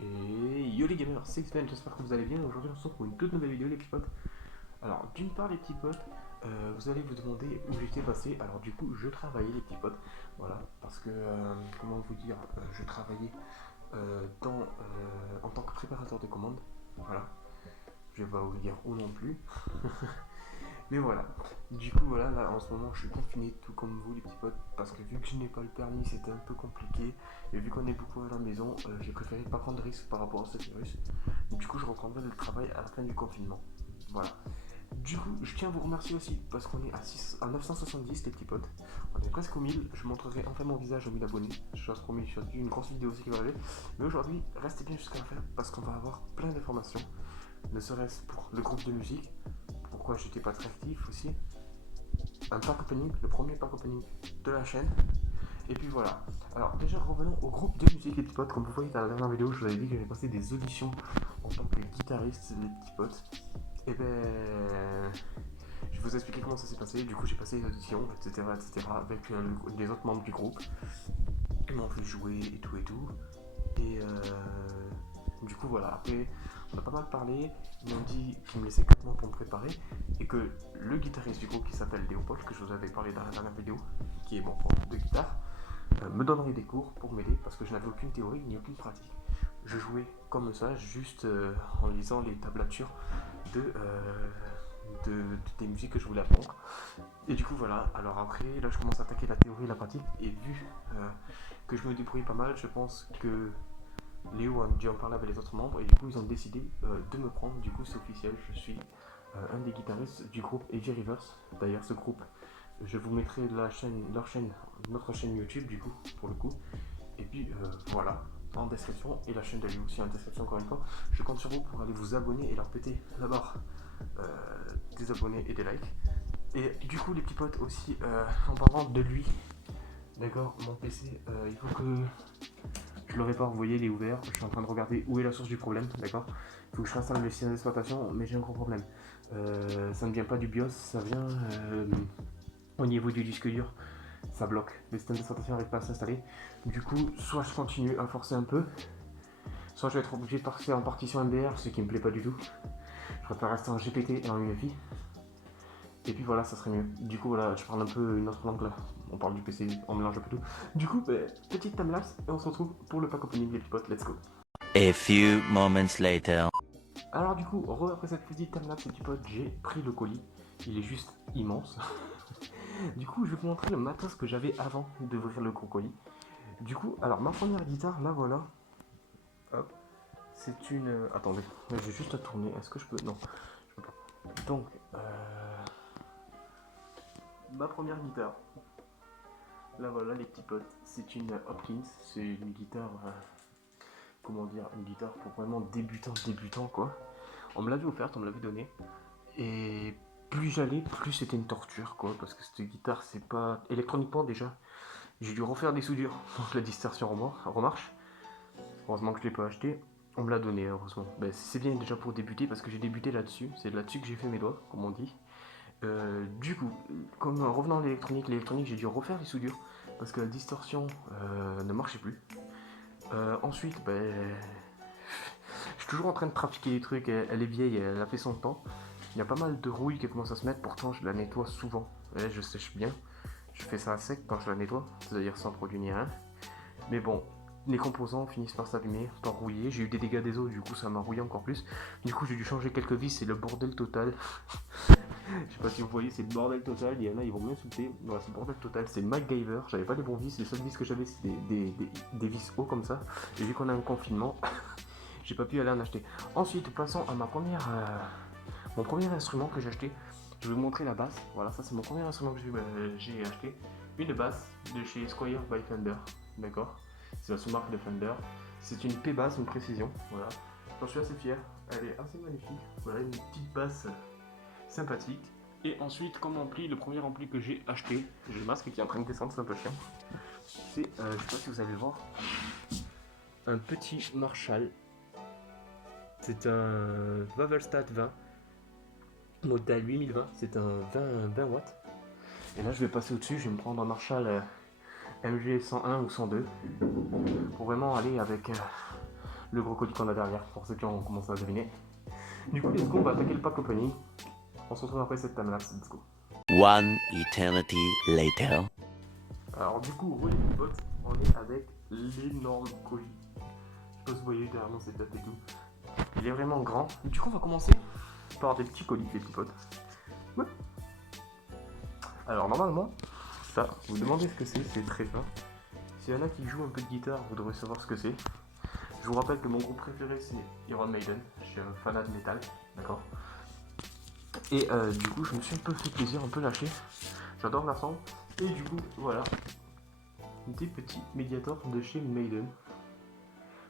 Et yo les gamers, c'est Xpen, j'espère que vous allez bien. Aujourd'hui on se retrouve pour une toute nouvelle vidéo les petits potes. Alors d'une part les petits potes, vous allez vous demander où j'étais passé. Alors du coup je travaillais les petits potes. Voilà, parce que comment vous dire, je travaillais en tant que préparateur de commandes. Voilà, je vais pas vous dire où non plus. Mais voilà, du coup voilà, là en ce moment je suis confiné tout comme vous les petits potes, parce que vu que je n'ai pas le permis c'était un peu compliqué, et vu qu'on est beaucoup à la maison, j'ai préféré pas prendre de risques par rapport à ce virus. Du coup je reprendrai le travail à la fin du confinement. Voilà. Du coup je tiens à vous remercier aussi, parce qu'on est à 970 les petits potes, on est presque au 1000, je montrerai enfin mon visage aux 1000 abonnés, chose promis, je suis une grosse vidéo aussi qui va arriver. Mais aujourd'hui restez bien jusqu'à la fin, parce qu'on va avoir plein d'informations, ne serait-ce pour le groupe de musique, pourquoi j'étais pas très actif aussi, un pack opening, le premier pack opening de la chaîne. Et puis voilà. Alors déjà revenons au groupe de musique les petits potes. Comme vous voyez dans la dernière vidéo, je vous avais dit que j'avais passé des auditions en tant que guitariste les petits potes. Et ben je vais vous expliquer comment ça s'est passé. Du coup j'ai passé les auditions, etc. avec les autres membres du groupe. Ils m'ont fait jouer et tout et tout. Et du coup voilà, après on a pas mal parlé, ils m'ont dit qu'ils me laissaient 4 mois pour me préparer et que le guitariste du groupe qui s'appelle Léopold, que je vous avais parlé dans la dernière vidéo, qui est mon prof de guitare, me donnerait des cours pour m'aider parce que je n'avais aucune théorie ni aucune pratique. Je jouais comme ça, juste en lisant les tablatures de, euh, des musiques que je voulais apprendre. Et du coup voilà, alors après là je commence à attaquer la théorie et la pratique et vu que je me débrouille pas mal, je pense que Léo a dû en parler avec les autres membres et du coup ils ont décidé de me prendre. Du coup c'est officiel, je suis un des guitaristes du groupe Heavy Rivers. D'ailleurs ce groupe, je vous mettrai notre chaîne YouTube du coup pour le coup. Et puis voilà, en description, et la chaîne de Léo aussi en description encore une fois. Je compte sur vous pour aller vous abonner et leur péter la barre euh, des abonnés et des likes. Et du coup les petits potes aussi, en parlant de lui, d'accord, mon PC, il faut que je le répare, vous voyez, il est ouvert. Je suis en train de regarder où est la source du problème, d'accord. Il faut que je réinstalle le système d'exploitation, mais j'ai un gros problème. Ça ne vient pas du BIOS, ça vient au niveau du disque dur. Ça bloque. Le système d'exploitation n'arrive pas à s'installer. Du coup, soit je continue à forcer un peu, soit je vais être obligé de passer en partition MBR, ce qui me plaît pas du tout. Je préfère rester en GPT et en UEFI. Et puis voilà, ça serait mieux. Du coup, voilà, je parle un peu une autre langue là. On parle du PC, on mélange un peu tout. Du coup, petite timelapse et on se retrouve pour le pack opening, les petits potes. Let's go. A few moments later. Alors du coup, après cette petite timelapse, les petits potes, j'ai pris le colis. Il est juste immense. Du coup, je vais vous montrer le matos que j'avais avant d'ouvrir le gros colis. Du coup, alors ma première guitare, là voilà. Hop. C'est une... attendez, j'ai juste à tourner. Est-ce que je peux... Non, je peux pas. Donc, ma première guitare. Là voilà, les petits potes. C'est une Hopkins. C'est une guitare... comment dire, une guitare pour vraiment débutant quoi. On me l'avait offerte, on me l'avait donnée. Et plus j'allais, plus c'était une torture quoi. Parce que cette guitare, c'est pas... électroniquement déjà, j'ai dû refaire des soudures pour que la distorsion remarche. Heureusement que je l'ai pas acheté. On me l'a donné, heureusement. Ben, c'est bien déjà pour débuter parce que j'ai débuté là-dessus. C'est là-dessus que j'ai fait mes doigts, comme on dit. Du coup, comme revenant à l'électronique, j'ai dû refaire les soudures parce que la distorsion ne marchait plus. Ensuite, je suis toujours en train de trafiquer les trucs. Elle est vieille, elle a fait son temps. Il y a pas mal de rouille qui commencent à se mettre. Pourtant, je la nettoie souvent. Ouais, je sèche bien. Je fais ça à sec quand je la nettoie, c'est-à-dire sans produit ni rien. Mais bon, les composants finissent par s'abîmer, par rouiller. J'ai eu des dégâts des eaux, du coup ça m'a rouillé encore plus. Du coup j'ai dû changer quelques vis, c'est le bordel total. Je sais pas si vous voyez, c'est le bordel total. Il y en a, ils vont m'insulter. Voilà, c'est le bordel total, c'est MacGyver. J'avais pas les bons vis, les seules vis que j'avais c'était des vis hauts comme ça. Et vu qu'on a un confinement, j'ai pas pu aller en acheter. Ensuite, passons à mon premier instrument que j'ai acheté. Je vais vous montrer la basse. Voilà, ça c'est mon premier instrument que j'ai acheté. Une basse de chez Squire by Fender. D'accord. C'est la sous-marque de Fender. C'est une P-bass, une précision. Voilà. J'en suis assez fier. Elle est assez magnifique. Voilà, une petite basse sympathique. Et ensuite, comme ampli, le premier ampli que j'ai acheté, j'ai le masque qui est en train de descendre, c'est un peu chiant. C'est, je sais pas si vous allez le voir, un petit Marshall. C'est un Wavelstad 20, modèle 8020. C'est un 20 watts. Et là, je vais passer au-dessus. Je vais me prendre un Marshall MG 101 ou 102 pour vraiment aller avec le gros colis qu'on a derrière, pour ceux qui ont commencé à deviner. Du coup, let's go, on va attaquer le pack opening. On se retrouve après cette time-lapse, let's go. One eternity later. Alors du coup, les petits potes, on est avec l'énorme colis. Je sais pas si vous voyez derrière nous, c'est tête et tout. Il est vraiment grand. Du coup, on va commencer par des petits colis, les petits potes. Ouais. Alors normalement, ça, vous vous demandez ce que c'est très simple. S'il y en a qui jouent un peu de guitare, vous devrez savoir ce que c'est. Je vous rappelle que mon groupe préféré c'est Iron Maiden. Je suis un fanat de métal, d'accord. Et du coup, je me suis un peu fait plaisir, un peu lâché. J'adore la son. Et du coup, voilà, des petits médiators de chez Maiden.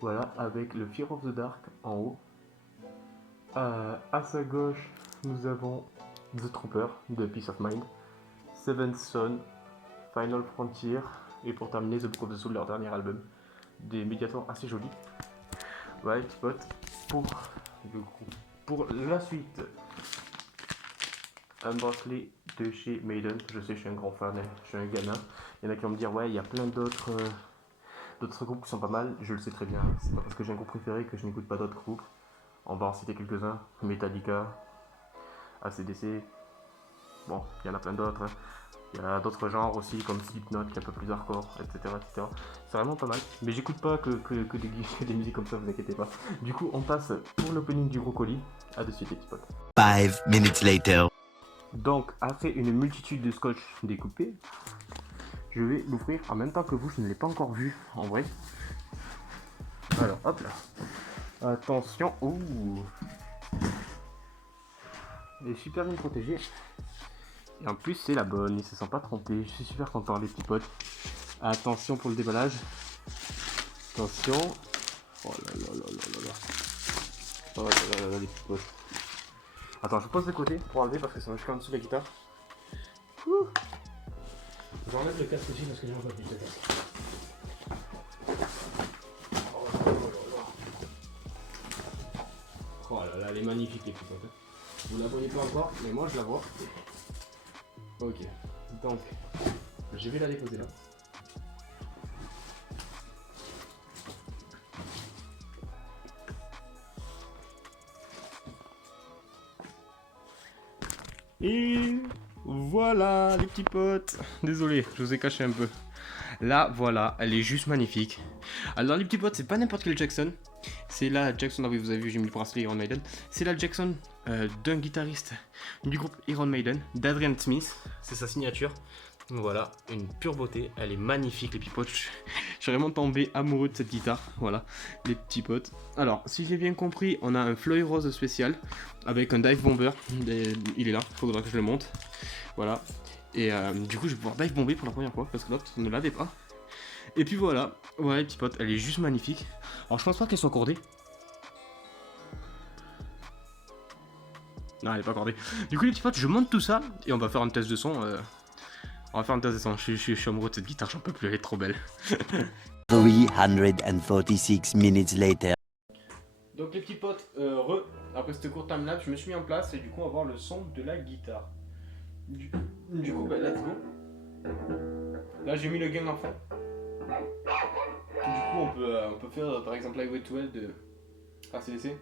Voilà, avec le Fear of the Dark en haut. À sa gauche, nous avons The Trooper de Peace of Mind, Seventh Son, Final Frontier, et pour terminer The Book of the Soul, leur dernier album. Des médiators assez jolis. Voilà les petits potes, pour la suite. Un bracelet de chez Maiden, je sais, je suis un grand fan, je suis un gamin. Il y en a qui vont me dire, ouais, il y a plein d'autres groupes qui sont pas mal, je le sais très bien. C'est pas parce que j'ai un groupe préféré que je n'écoute pas d'autres groupes. On va en citer quelques-uns, Metallica, AC/DC, bon, il y en a plein d'autres. Il y a d'autres genres aussi, comme Slipknot, qui est un peu plus hardcore, etc. etc. C'est vraiment pas mal, mais j'écoute pas que des musiques comme ça, vous inquiétez pas. Du coup, on passe pour l'opening du gros colis. À de suite les petits potes. 5 minutes later. Donc, après une multitude de scotch découpés, je vais l'ouvrir en même temps que vous. Je ne l'ai pas encore vu en vrai. Alors, hop là. Attention. Ouh. Elle est super bien protégée. Et en plus, c'est la bonne. Ils se sont pas trompés. Je suis super content, les petits potes. Attention pour le déballage. Attention. Oh là là là là là là. Oh là là là, les petits potes. Attends, je pose de côté pour enlever parce que ça va jusqu'en dessous de la guitare. Ouh. Je vais enlever le casque aussi parce que j'ai encore plus de casque. Oh là là, elle est magnifique les petits potes. Vous la voyez pas encore, mais moi je la vois. Ok, donc je vais la déposer là. Et voilà les petits potes. Désolé, je vous ai caché un peu. Là, voilà, elle est juste magnifique. Alors les petits potes, c'est pas n'importe quel Jackson. C'est la Jackson, ah oui, vous avez vu, j'ai mis le bracelet Iron Maiden. C'est la Jackson d'un guitariste du groupe Iron Maiden, d'Adrian Smith. C'est sa signature. Voilà, une pure beauté. Elle est magnifique les petits potes. Je suis vraiment tombé amoureux de cette guitare. Voilà, les petits potes. Alors, si j'ai bien compris, on a un Floyd Rose spécial avec un dive bomber. Il est là, il faudra que je le monte. Voilà. Et du coup, je vais pouvoir dive bomber pour la première fois parce que l'autre ne l'avait pas. Et puis voilà, voilà les petits potes, elle est juste magnifique. Alors, je pense pas qu'elle soit cordée. Non, elle est pas cordée. Du coup, les petits potes, je monte tout ça et on va faire un test de son. On va faire un test de son. Je suis amoureux de cette guitare, j'en peux plus, elle est trop belle. 346 minutes later. Donc les petits potes, après cette courte time-lapse, je me suis mis en place et du coup on va voir le son de la guitare. Du coup, bah, let's go. Là j'ai mis le gain en fond. Du coup on peut faire par exemple Highway to Hell de AC/DC.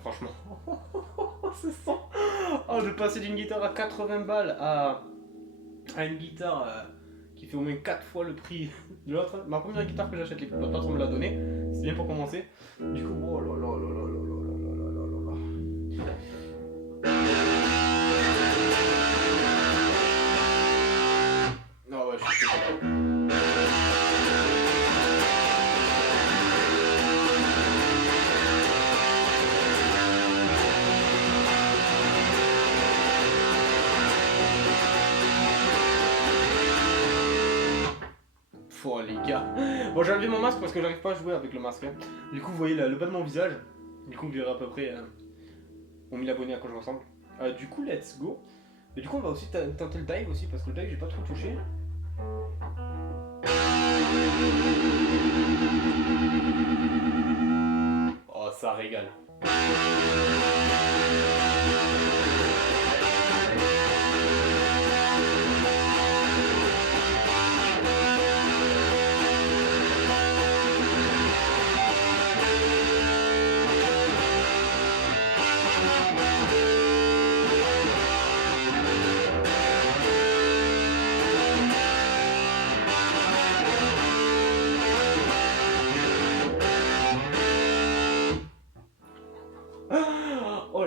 Franchement, ce son. Oh, de passer d'une guitare à 80 balles à une guitare qui fait au moins 4 fois le prix de l'autre. Ma première guitare que j'achète, le patron me l'a donnée. C'est bien pour commencer. Du coup, oh là là là là là là là là là là. Non, ouais, je suis content. Oh les gars. Bon, j'ai enlevé mon masque parce que j'arrive pas à jouer avec le masque. Hein. Du coup, vous voyez le bas de mon visage. Du coup, vous verrez à peu près mon 1000 abonnés à quoi je ressemble. Du coup, let's go. Et du coup, on va aussi tenter le dive aussi parce que le dive, j'ai pas trop touché. Oh, ça régale.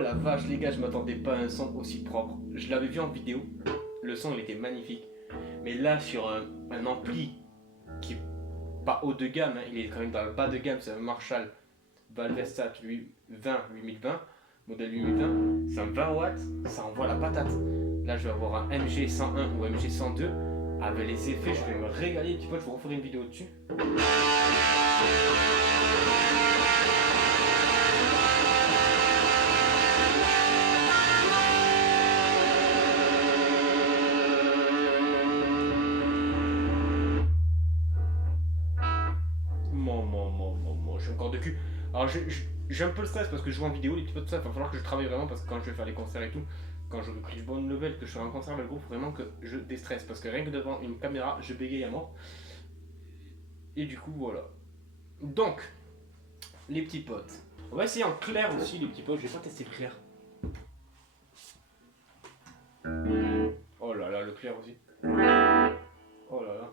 la vache les gars, je m'attendais pas à un son aussi propre. Je l'avais vu en vidéo, le son il était magnifique. Mais là sur un ampli qui est pas haut de gamme, hein, il est quand même dans le bas de gamme, c'est un Marshall Valvestat 8020, modèle 8020, c'est un 20 watts, ça envoie la patate. Là je vais avoir un MG 101 ou MG 102, avec les effets je vais me régaler, un petit peu, je vous referai une vidéo dessus. Je suis encore de cul. Alors j'ai un peu le stress parce que je joue en vidéo, les petits potes, tout ça, il va falloir que je travaille vraiment parce que quand je vais faire les concerts et tout, quand je recrute bonne level, que je ferai un concert avec le groupe, faut vraiment que je déstresse parce que rien que devant une caméra, je bégaye à mort. Et du coup, voilà. Donc, les petits potes. On va essayer en clair aussi, les petits potes. Je vais pas tester le clair. Oh là là, le clair aussi. Oh là là.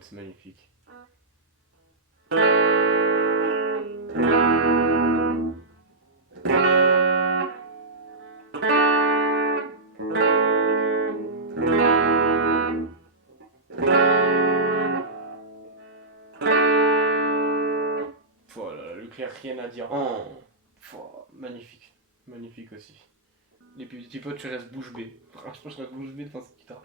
C'est magnifique. Voilà, le clair, rien à dire. Oh, magnifique. Magnifique aussi. Les petits potes, je reste bouche bée. Franchement, je reste bouche bée devant cette guitare.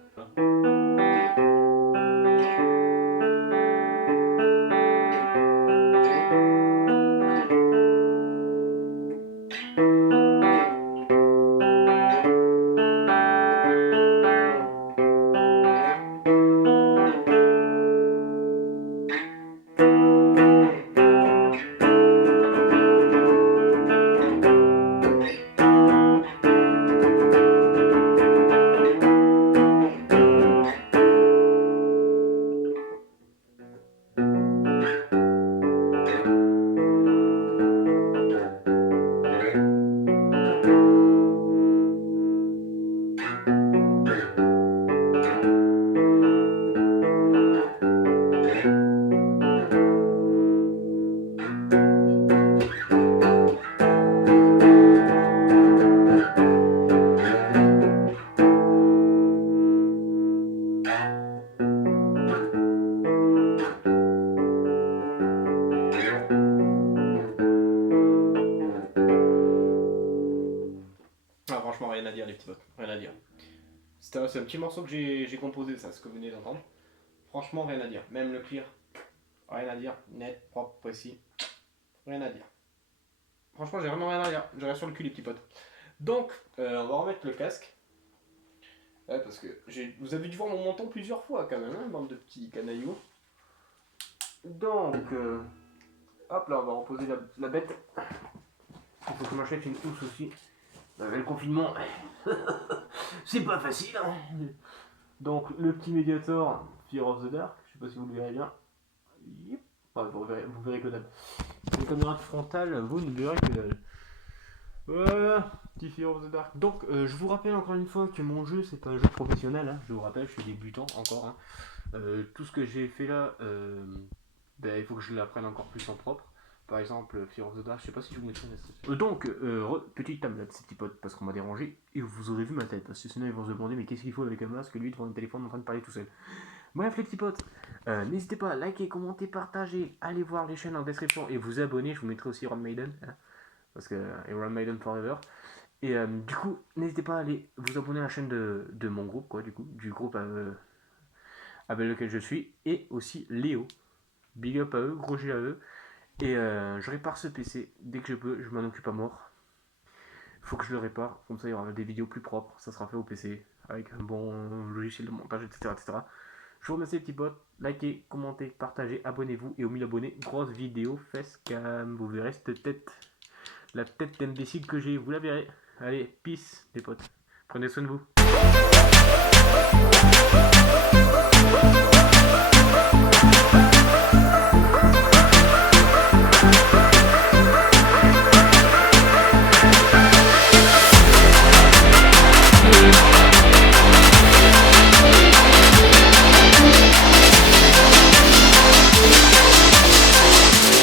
Rien à dire les petits potes, rien à dire. C'est un petit morceau que j'ai composé, ça, ce que vous venez d'entendre. Franchement, rien à dire. Même le clear, rien à dire. Net, propre, précis, rien à dire. Franchement, j'ai vraiment rien à dire. Je reste sur le cul les petits potes. Donc, on va remettre le casque. Ouais, parce que vous avez dû voir mon menton plusieurs fois quand même, hein, bande de petits canailloux. Donc, hop là, on va reposer la bête. Il faut que je m'achète une housse aussi. Le confinement, c'est pas facile. Hein. Donc le petit médiator Fear of the Dark, je sais pas si vous le verrez bien. Enfin, vous verrez que dalle. Une caméra frontale, vous ne verrez que dalle. Voilà, petit Fear of the Dark. Donc je vous rappelle encore une fois que mon jeu c'est pas un jeu professionnel. Hein. Je vous rappelle, je suis débutant encore. Hein. Tout ce que j'ai fait là, il faut que je l'apprenne encore plus en propre. Par exemple, Fear of the Dark, je sais pas si vous mettez donc, petite tablette, ces petits potes, parce qu'on m'a dérangé et vous aurez vu ma tête. Parce que sinon, ils vont se demander, mais qu'est-ce qu'il faut avec un masque, lui, devant un téléphone en train de parler tout seul. Bref, les petits potes, n'hésitez pas à liker, commenter, partager, allez voir les chaînes en description et vous abonner. Je vous mettrai aussi Iron Maiden, hein, parce que Iron Maiden Forever. Et du coup, n'hésitez pas à aller vous abonner à la chaîne de mon groupe, quoi, du groupe avec lequel je suis, et aussi Léo. Big up à eux, gros G à eux. Et je répare ce PC dès que je peux, je m'en occupe à mort. Faut que je le répare, comme ça il y aura des vidéos plus propres, ça sera fait au PC, avec un bon logiciel de montage, etc. Je vous remercie les petits potes, likez, commentez, partagez, abonnez-vous et aux 1000 abonnés, grosse vidéo, facecam, vous verrez cette tête, la tête d'imbécile que j'ai, vous la verrez. Allez, peace les potes, prenez soin de vous.